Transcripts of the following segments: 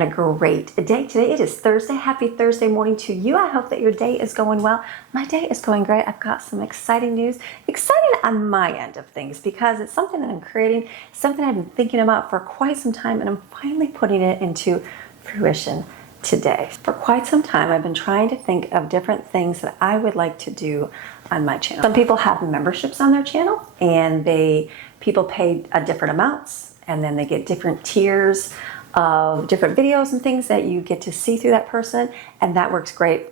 having a great day today. It is Thursday. Happy Thursday morning to you. I hope that your day is going well. My day is going great. I've got some exciting news. Exciting on my end of things because it's something that I'm creating, something I've been thinking about for quite some time, and I'm finally putting it into fruition today. For quite some time, I've been trying to think of different things that I would like to do on my channel. Some people have memberships on their channel, and people pay different amounts, and then they get different tiers of different videos and things that you get to see through that person, and that works great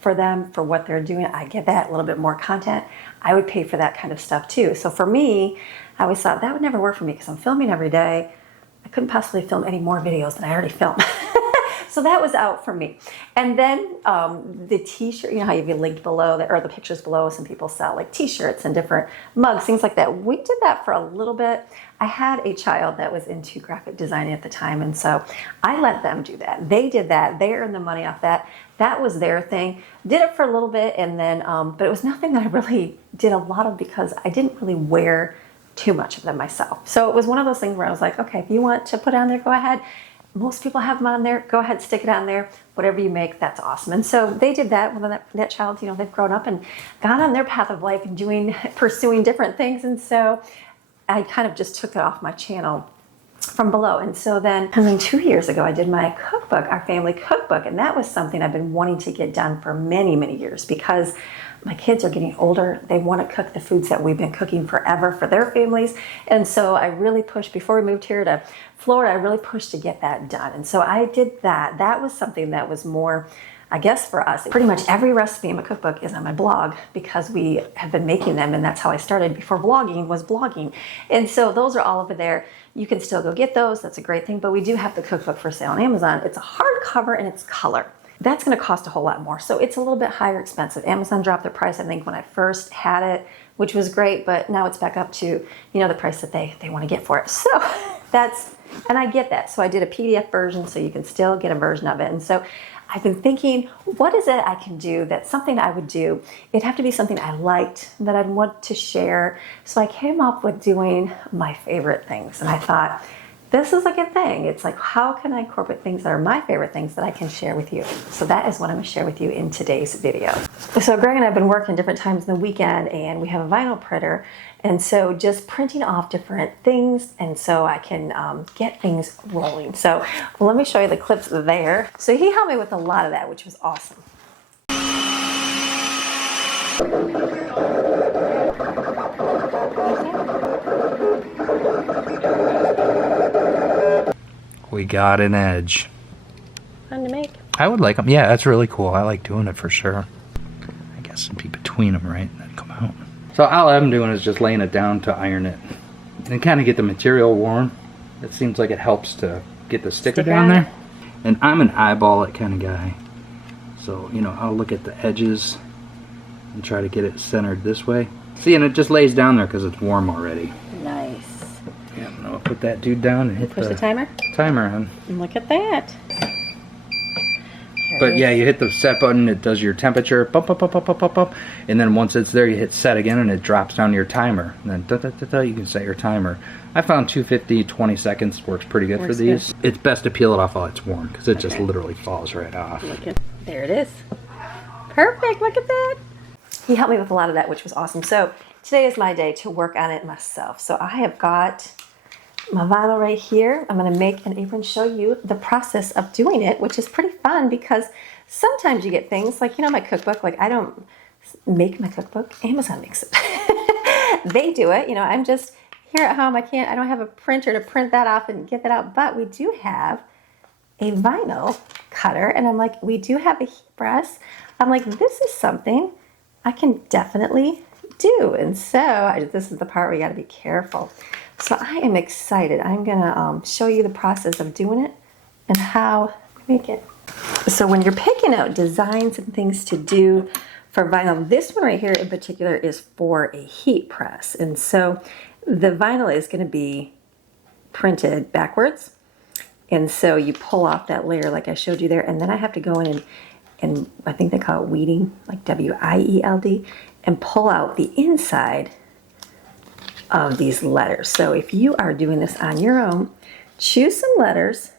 for them for what they're doing. I get that, a little bit more content. I would pay for that kind of stuff too. So for me, I always thought that would never work for me because I'm filming every day. I couldn't possibly film any more videos than I already filmed. So that was out for me. And then the t-shirt, you know how you have linked below, or the pictures below, some people sell like t-shirts and different mugs, things like that. We did that for a little bit. I had a child that was into graphic designing at the time, and so I let them do that. They did that. They earned the money off that. That was their thing. Did it for a little bit, and then, but it was nothing that I really did a lot of because I didn't really wear too much of them myself. So it was one of those things where I was like, okay, if you want to put it on there, go ahead. Most people have them on there. Go ahead, stick it on there. Whatever you make, that's awesome. And so they did that. Well, that child, you know, they've grown up and gone on their path of life and pursuing different things. And so I kind of just took it off my channel from below. And so then 2 years ago, I did my cookbook, our family cookbook. And that was something I've been wanting to get done for many, many years because my kids are getting older. They want to cook the foods that we've been cooking forever for their families. And so I really pushed, before we moved here to Florida, I really pushed to get that done. And so I did that. That was something that was more, I guess, for us. Pretty much every recipe in my cookbook is on my blog because we have been making them, and that's how I started before vlogging was blogging. And so those are all over there. You can still go get those. That's a great thing. But we do have the cookbook for sale on Amazon. It's a hardcover and it's color. That's going to cost a whole lot more. So it's a little bit higher expensive. Amazon dropped their price, I think, when I first had it, which was great, but now it's back up to, you know, the price that they want to get for it. So and I get that. So I did a PDF version so you can still get a version of it. And so I've been thinking, what is it I can do that's something I would do? It'd have to be something I liked, that I'd want to share. So I came up with doing my favorite things. And I thought, this is a good thing. It's like, how can I incorporate things that are my favorite things that I can share with you? So that is what I'm going to share with you in today's video. So Greg and I have been working different times in the weekend, and we have a vinyl printer. And so just printing off different things, and so I can get things rolling. So let me show you the clips there. So he helped me with a lot of that, which was awesome. We got an edge. Fun to make. I would like them. Yeah, that's really cool. I like doing it for sure. I guess it'd be between them, right? Then come out. So all I'm doing is just laying it down to iron it and kind of get the material warm. It seems like it helps to get the sticker down there. And I'm an eyeball it kind of guy. So, you know, I'll look at the edges and try to get it centered this way. See, and it just lays down there because it's warm already. Nice. Yeah, I'm gonna put that dude down and hit Push the timer on. Look at that. But yeah, you hit the set button, it does your temperature, bump, bump, bump, bump, bump, bump, bump, and then once it's there, you hit set again, and it drops down to your timer. And then you can set your timer. I found 250, 20 seconds works pretty good for these. Good. It's best to peel it off while it's warm, because it just literally falls right off. There it is. Perfect, look at that. He helped me with a lot of that, which was awesome. So today is my day to work on it myself. So I have got my vinyl right here. I'm going to make an apron, show you the process of doing it, which is pretty fun because sometimes you get things like, you know, my cookbook, like I don't make my cookbook, Amazon makes it. They do it, you know, I'm just here at home. I don't have a printer to print that off and get that out, but we do have a vinyl cutter, and I'm like, we do have a heat press. I'm like, this is something I can definitely do. And so this is the part where you got to be careful. So I am excited. I'm gonna show you the process of doing it and how we make it. So when you're picking out designs and things to do for vinyl, this one right here in particular is for a heat press. And so the vinyl is gonna be printed backwards. And so you pull off that layer like I showed you there, and then I have to go in and I think they call it weeding, like W-I-E-L-D, and pull out the inside of these letters. So if you are doing this on your own, choose some letters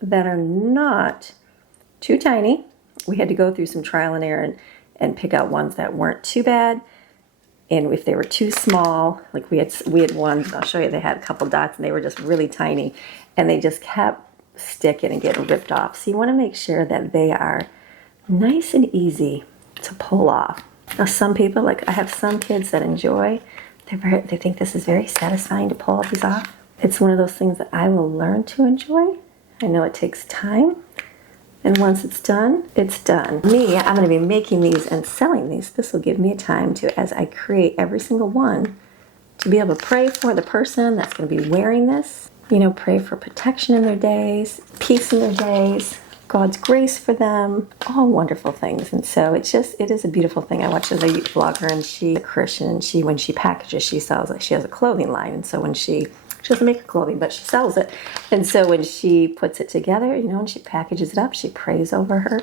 that are not too tiny. We had to go through some trial and error and pick out ones that weren't too bad. And if they were too small, like we had ones, I'll show you, they had a couple dots and they were just really tiny and they just kept sticking and getting ripped off. So you want to make sure that they are nice and easy to pull off. Now some people, like I have some kids that enjoy, they think this is very satisfying to pull all these off. It's one of those things that I will learn to enjoy. I know it takes time. And once it's done, it's done. Me, I'm going to be making these and selling these. This will give me time to, as I create every single one, to be able to pray for the person that's going to be wearing this. You know, pray for protection in their days, peace in their days, God's grace for them, all wonderful things. And so it is a beautiful thing. I watch as a vlogger, and she's a Christian, and when she packages, she sells it. She has a clothing line, and so when she doesn't make her clothing, but she sells it. And so when she puts it together, you know, and she packages it up, she prays over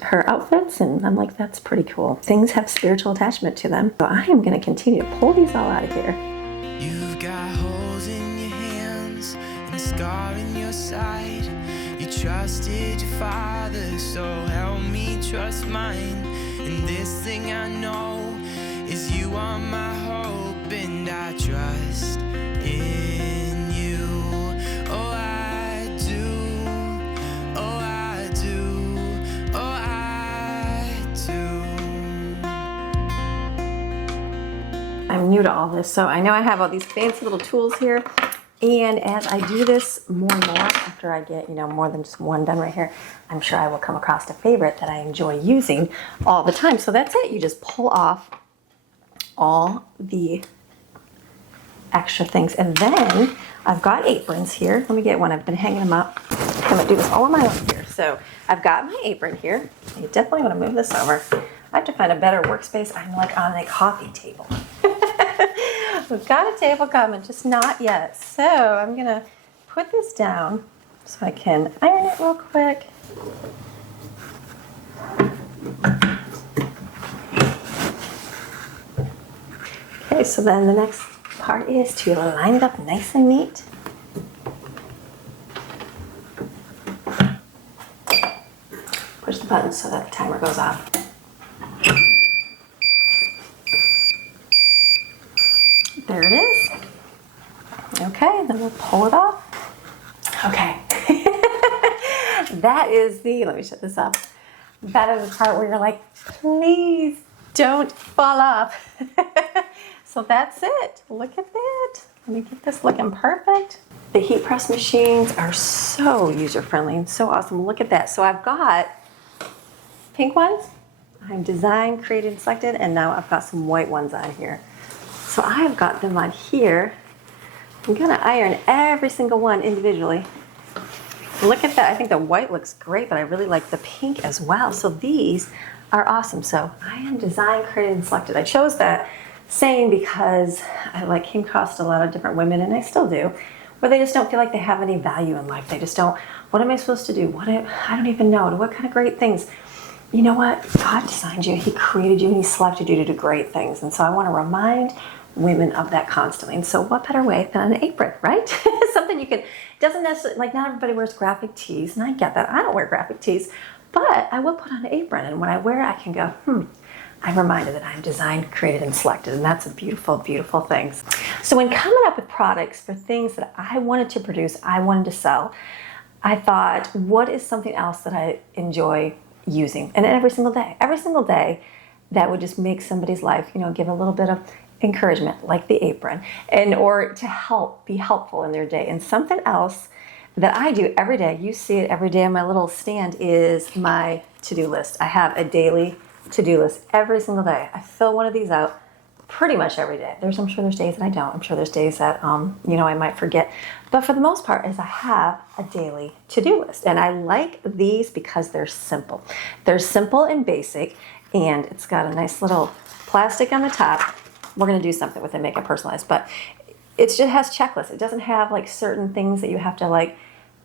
her outfits, and I'm like, that's pretty cool. Things have spiritual attachment to them. So I am going to continue to pull these all out of here. You've got holes in your hands and a scar in your side. You trusted your father, so help me trust mine. And this thing I know is you are my hope, and I trust in you. Oh, I do. Oh, I do. Oh, I do. I'm new to all this, so I know I have all these fancy little tools here. And as I do this more and more, after I get, you know, more than just one done right here, I'm sure I will come across a favorite that I enjoy using all the time. So that's it. You just pull off all the extra things. And then I've got aprons here. Let me get one. I've been hanging them up. I'm going to do this all on my own here. So I've got my apron here. You definitely want to move this over. I have to find a better workspace. I'm like on a coffee table. We've got a table coming, just not yet. So I'm going to put this down so I can iron it real quick. Okay, so then the next part is to line it up nice and neat. Push the button so that the timer goes off. There it is. Okay, then we'll pull it off. Okay. That is let me shut this up. That is the part where you're like, please don't fall off. So that's it. Look at that. Let me get this looking perfect. The heat press machines are so user-friendly and so awesome. Look at that. So I've got pink ones. I'm designed, created, and selected, and now I've got some white ones on here. So I've got them on here. I'm gonna iron every single one individually. Look at that. I think the white looks great, but I really like the pink as well. So these are awesome. So I am designed, created, and selected. I chose that saying because I came across a lot of different women, and I still do, where they just don't feel like they have any value in life. They just don't, what am I supposed to do? I don't even know. What kind of great things? You know what? God designed you. He created you, and He selected you to do great things. And so I want to remind women of that constantly. And so what better way than an apron, right? Something you can, doesn't necessarily, like not everybody wears graphic tees, and I get that. I don't wear graphic tees, but I will put on an apron, and when I wear it, I can go, I'm reminded that I'm designed, created, and selected, and that's a beautiful, beautiful thing. So when coming up with products for things that I wanted to produce, I wanted to sell, I thought, what is something else that I enjoy using? And every single day, that would just make somebody's life, you know, give a little bit of encouragement, like the apron, or to be helpful in their day. And something else that I do every day, you see it every day on my little stand, is my to-do list. I have a daily to-do list every single day. I fill one of these out pretty much every day. I'm sure there's days that I don't. I'm sure there's days that, I might forget. But for the most part, I have a daily to-do list. And I like these because they're simple. They're simple and basic, and it's got a nice little plastic on the top. We're going to do something with it, make it personalized. But it just has checklists. It doesn't have certain things that you have to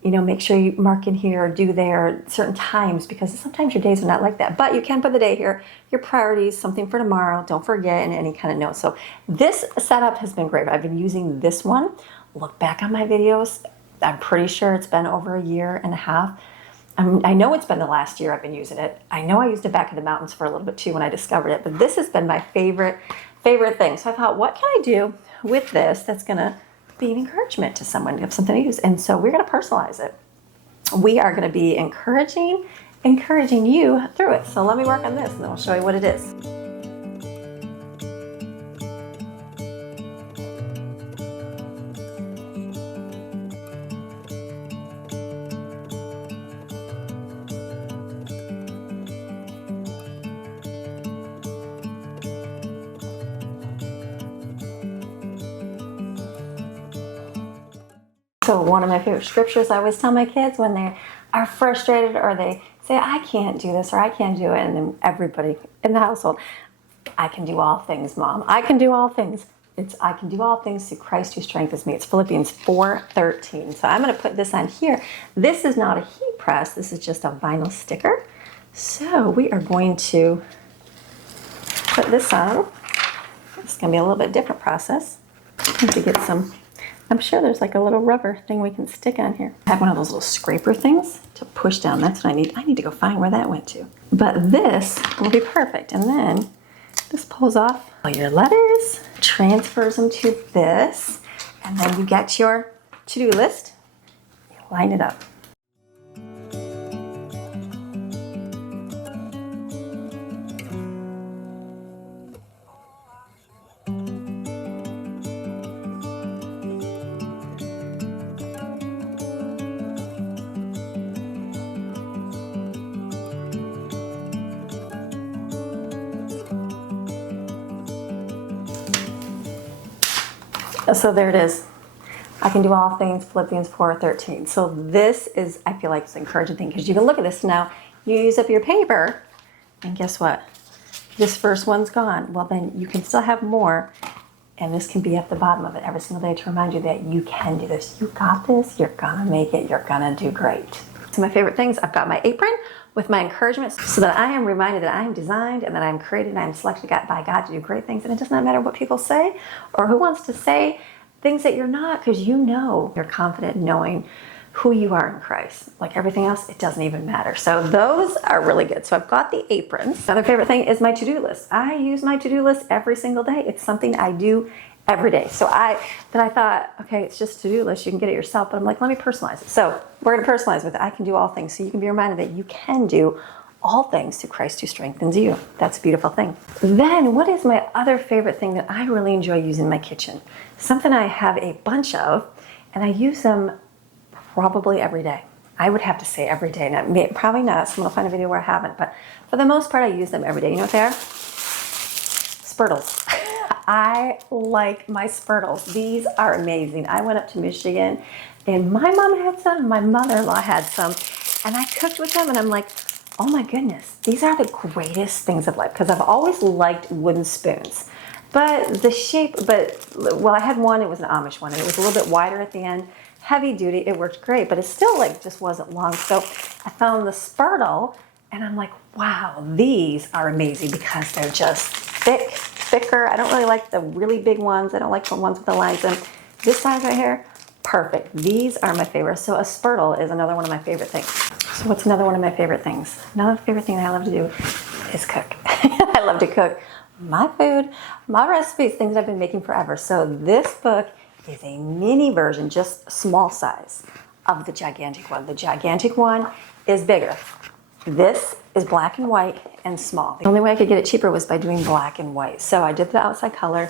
make sure you mark in here or do there certain times, because sometimes your days are not like that. But you can put the day here, your priorities, something for tomorrow, don't forget, and any kind of note. So this setup has been great. I've been using this one. Look back on my videos. I'm pretty sure it's been over a year and a half. I know it's been the last year I've been using it. I know I used it back in the mountains for a little bit too when I discovered it, but this has been my favorite thing. So I thought, what can I do with this that's gonna be an encouragement to someone to have something to use? And so we're gonna personalize it. We are gonna be encouraging you through it. So let me work on this and then I'll show you what it is. So one of my favorite scriptures I always tell my kids when they are frustrated or they say, I can't do this or I can't do it, and then everybody in the household, I can do all things, Mom. I can do all things. I can do all things through Christ who strengthens me. It's Philippians 4:13. So I'm going to put this on here. This is not a heat press. This is just a vinyl sticker. So we are going to put this on. It's going to be a little bit different process. I have to get some... I'm sure there's like a little rubber thing we can stick on here. I have one of those little scraper things to push down. That's what I need. I need to go find where that went to. But this will be perfect. And then this pulls off all your letters, transfers them to this, and then you get your to-do list. You line it up. So there it is. I can do all things, Philippians 4:13. So this is, I feel like it's an encouraging thing because you can look at this now. You use up your paper, and guess what? This first one's gone. Well, then you can still have more, and this can be at the bottom of it every single day to remind you that you can do this. You got this. You're gonna make it. You're gonna do great. So my favorite things, I've got my apron with my encouragement so that I am reminded that I am designed and that I am created and I am selected by God to do great things. And it does not matter what people say or who wants to say things that you're not, because you know you're confident knowing who you are in Christ. Like everything else, it doesn't even matter. So those are really good. So I've got the aprons. Another favorite thing is my to-do list. I use my to-do list every single day. It's something I do every day. So I thought, okay, it's just a to-do list. You can get it yourself. But I'm like, let me personalize it. So we're going to personalize with it. I can do all things. So you can be reminded that you can do all things through Christ who strengthens you. That's a beautiful thing. Then what is my other favorite thing that I really enjoy using in my kitchen? Something I have a bunch of, and I use them probably every day. I would have to say every day. Now, probably not. Someone will find a video where I haven't. But for the most part, I use them every day. You know what they are? Spurtles. I like my Spurtles. These are amazing. I went up to Michigan, and my mom had some. My mother-in-law had some. And I cooked with them, and I'm like, oh my goodness, these are the greatest things of life, because I've always liked wooden spoons. But the shape, well, I had one, it was an Amish one, and it was a little bit wider at the end, heavy duty, it worked great, but it still like just wasn't long. So I found the Spurtle, and I'm like, wow, these are amazing because they're just thicker. I don't really like the really big ones. I don't like the ones with the lines in. This size right here, perfect. These are my favorite. So a Spurtle is another one of my favorite things. So what's another one of my favorite things? Another favorite thing that I love to do is cook. I love to cook my food, my recipes, things I've been making forever. So this book is a mini version, just small size, of the gigantic one. The gigantic one is bigger. This is black and white and small. The only way I could get it cheaper was by doing black and white. So I did the outside color,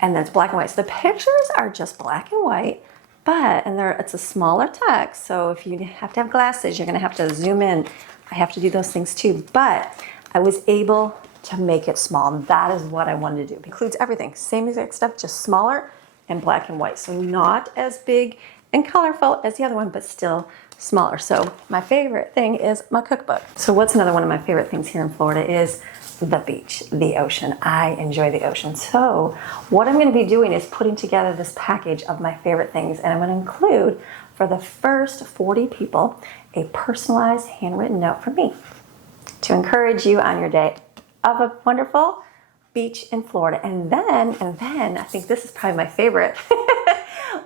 and then it's black and white. So the pictures are just black and white, it's a smaller text, so if you have to have glasses, you're going to have to zoom in. I have to do those things too, but I was able to make it small, and that is what I wanted to do. It includes everything, same exact stuff, just smaller and black and white. So not as big and colorful as the other one, but still smaller. So my favorite thing is my cookbook. So what's another one of my favorite things here in Florida is the beach, the ocean. I enjoy the ocean. So what I'm going to be doing is putting together this package of my favorite things, and I'm going to include for the first 40 people a personalized handwritten note from me to encourage you on your day of a wonderful beach in Florida. And then I think this is probably my favorite.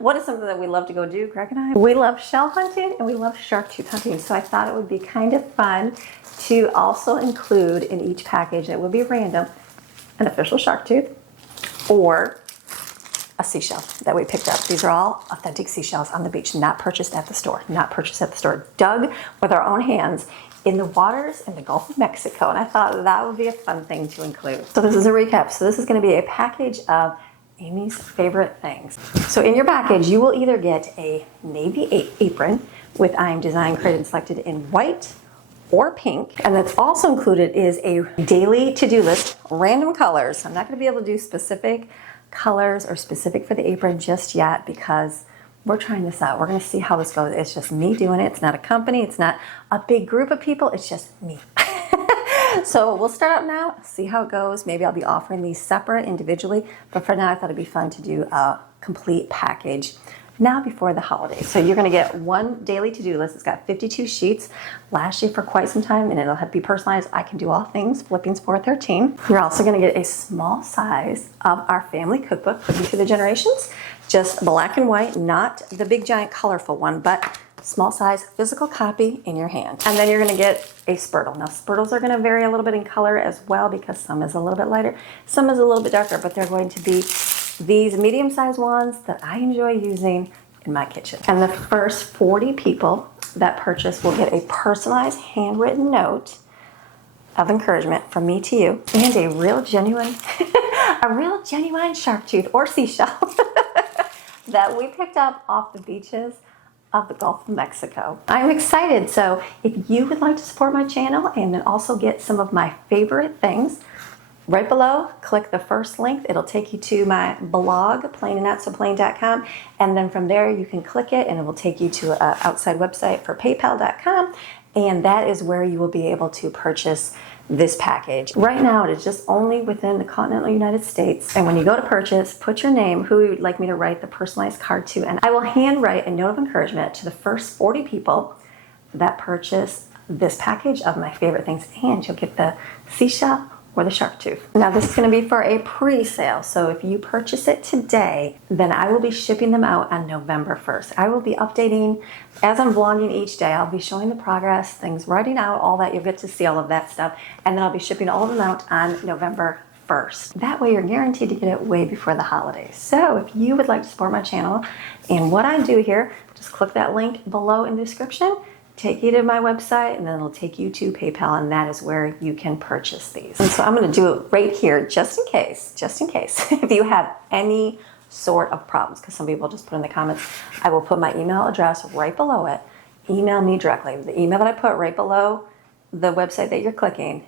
what is something that we love to go do, Greg and I? We love shell hunting and we love shark tooth hunting. So I thought it would be kind of fun to also include in each package that would be random, an official shark tooth or a seashell that we picked up. These are all authentic seashells on the beach, not purchased at the store, dug with our own hands in the waters in the Gulf of Mexico. And I thought that would be a fun thing to include. So this is a recap. So this is going to be a package of Amy's favorite things. So in your package, you will either get a navy apron with I Am Designed, created, and selected in white or pink. And that's also included is a daily to-do list, random colors. I'm not going to be able to do specific colors or specific for the apron just yet because we're trying this out. We're going to see how this goes. It's just me doing it. It's not a company. It's not a big group of people. It's just me. So we'll start out now, see how it goes. Maybe I'll be offering these separate individually, but for now I thought it'd be fun to do a complete package now before the holidays. So you're going to get one daily to-do list. It's got 52 sheets. Last year for quite some time, and it'll have to be personalized. I can do all things, Philippians 4:13. You're also going to get a small size of our family cookbook, Cooking Through the Generations. Just black and white, not the big giant colorful one, but small size physical copy in your hand. And then you're going to get a spurtle. Now spurtles are going to vary a little bit in color as well because some is a little bit lighter, some is a little bit darker, but they're going to be these medium-sized ones that I enjoy using in my kitchen. And the first 40 people that purchase will get a personalized handwritten note of encouragement from me to you and a real genuine shark tooth or seashell that we picked up off the beaches of the Gulf of Mexico. I'm excited. So if you would like to support my channel and then also get some of my favorite things, right below, click the first link. It'll take you to my blog, plainandnotsoplain.com. And then from there, you can click it and it will take you to an outside website for paypal.com. And that is where you will be able to purchase this package. Right now, it is just only within the continental United States. And when you go to purchase, put your name, who you would like me to write the personalized card to, and I will handwrite a note of encouragement to the first 40 people that purchase this package of my favorite things. And you'll get the seashell or the shark tooth. Now this is going to be for a pre-sale, so if you purchase it today, then I will be shipping them out on November 1st. I will be updating, as I'm vlogging each day, I'll be showing the progress, things, writing out, all that. You'll get to see all of that stuff, and then I'll be shipping all of them out on November 1st. That way you're guaranteed to get it way before the holidays. So if you would like to support my channel and what I do here, just click that link below in the description, take you to my website, and then it'll take you to PayPal, and that is where you can purchase these. And so I'm going to do it right here, just in case, if you have any sort of problems, because some people just put in the comments. I will put my email address right below it. Email me directly. The email that I put right below the website that you're clicking,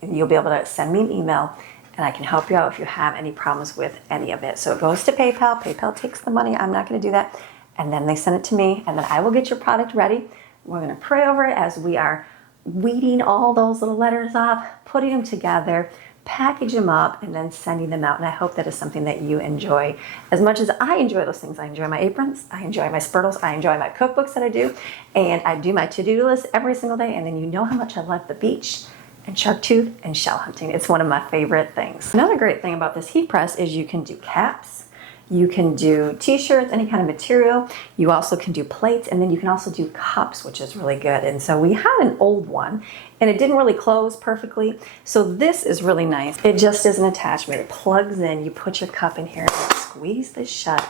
and you'll be able to send me an email, and I can help you out if you have any problems with any of it. So it goes to PayPal. PayPal takes the money. I'm not going to do that. And then they send it to me, and then I will get your product ready. We're going to pray over it as we are weeding all those little letters off, putting them together, package them up, and then sending them out. And I hope that is something that you enjoy as much as I enjoy those things. I enjoy my aprons, I enjoy my spurtles, I enjoy my cookbooks that I do, and I do my to-do list every single day. And then you know how much I love the beach and shark tooth and shell hunting. It's one of my favorite things. Another great thing about this heat press is you can do caps. You can do t-shirts, any kind of material. You also can do plates, and then you can also do cups, which is really good. And so we had an old one, and it didn't really close perfectly. So this is really nice. It just is an attachment. It plugs in. You put your cup in here, and squeeze this shut,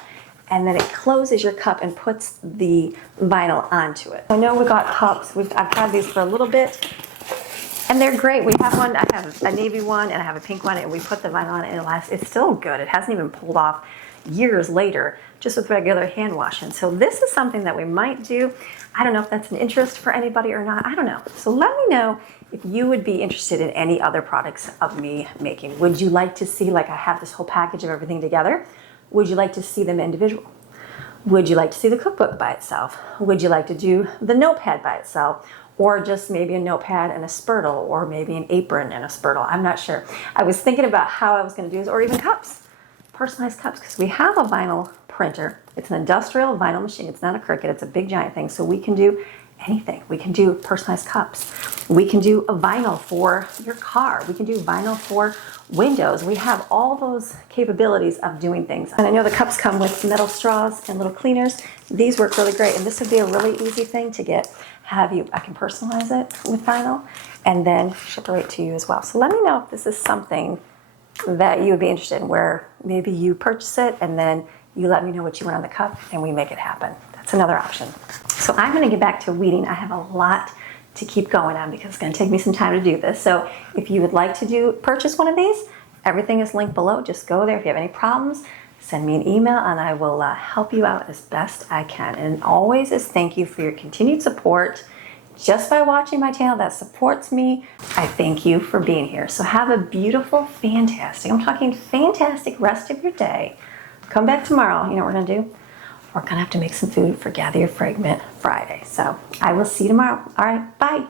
and then it closes your cup and puts the vinyl onto it. I know we got cups. I've had these for a little bit, and they're great. We have one. I have a navy one, and I have a pink one, and we put the vinyl on it, and it lasts. It's still good. It hasn't even pulled off years later, just with regular hand washing. So this is something that we might do. I don't know if that's an interest for anybody or not. I don't know. So let me know if you would be interested in any other products of me making. Would you like to see, like I have this whole package of everything together? Would you like to see them individual? Would you like to see the cookbook by itself? Would you like to do the notepad by itself? Or just maybe a notepad and a spurtle, or maybe an apron and a spurtle? I'm not sure. I was thinking about how I was going to do this, or even cups. Personalized cups, because we have a vinyl printer. It's an industrial vinyl machine. It's not a Cricut. It's a big giant thing. So we can do anything. We can do personalized cups. We can do a vinyl for your car. We can do vinyl for windows. We have all those capabilities of doing things. And I know the cups come with metal straws and little cleaners. These work really great. And this would be a really easy thing to get. I can personalize it with vinyl and then ship it right to you as well. So let me know if this is something that you would be interested in, where maybe you purchase it and then you let me know what you want on the cup and we make it happen. That's another option. So I'm going to get back to weeding. I have a lot to keep going on because it's going to take me some time to do this. So if you would like to purchase one of these, everything is linked below. Just go there. If you have any problems, send me an email and I will help you out as best I can. And always is thank you for your continued support. Just by watching my channel, that supports me. I thank you for being here. So have a beautiful, fantastic, I'm talking fantastic rest of your day. Come back tomorrow. You know what we're going to do? We're going to have to make some food for Gather Your Fragment Friday. So I will see you tomorrow. All right, bye.